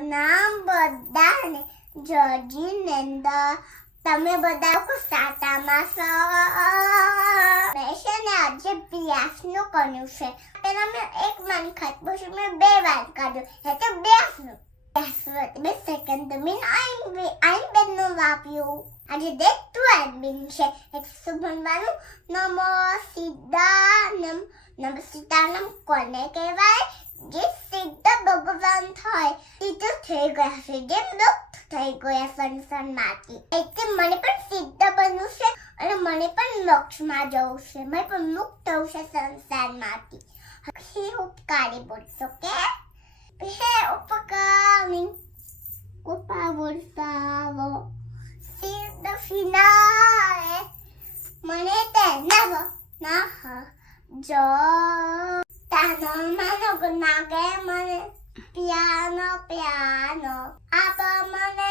નામ બધાને જજીનેન્દર તમે બધા લોકો સાતામાં છો મેં છે ને આજે બ્યાસનું કર્યું છે એના મેં એક મન ખાતું છે મેં 2 વાર કાઢ્યું એટલે બ્યાસનું બે સેકન્ડ મીન આઈ બેનનું વાપ્યું આજે ડે 12 બિન છે એટલે શું ભણવાનું નમો સીતાનમ નમો સીતાનમ કોને કહેવાય જે સિદ્ધ ભગવાન થાય સિદ્ધ થઈ ગયા છે જેમ મુક્ત થઈ ગયા સંસારમાંથી એટલે મને પણ સિદ્ધ બનવું છે અને મને પણ મોક્ષમાં જવું છે મને પણ મુક્ત થવું છે સંસારમાંથી હે ઉપકારી બોલશો કે હે ઉપકારી કૃપા વરસાવો સિદ્ધ ફિનાએ મને તેના ના જો તાનો માનો ગુનાગે મને પિયાનો પિયાનો આપ મને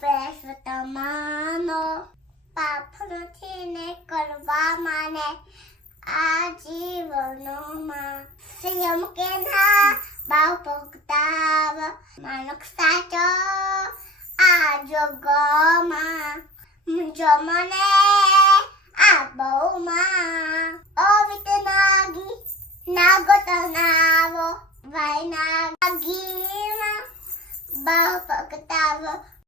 પ્રેસ તમાનો પાપ નથી ને કરવા માને આ જીવનમાં સંયમ કે ના ભાવ ભોગતાવ માનક સાચો આ જોગમાં જો મને આ બહુમાં ઓ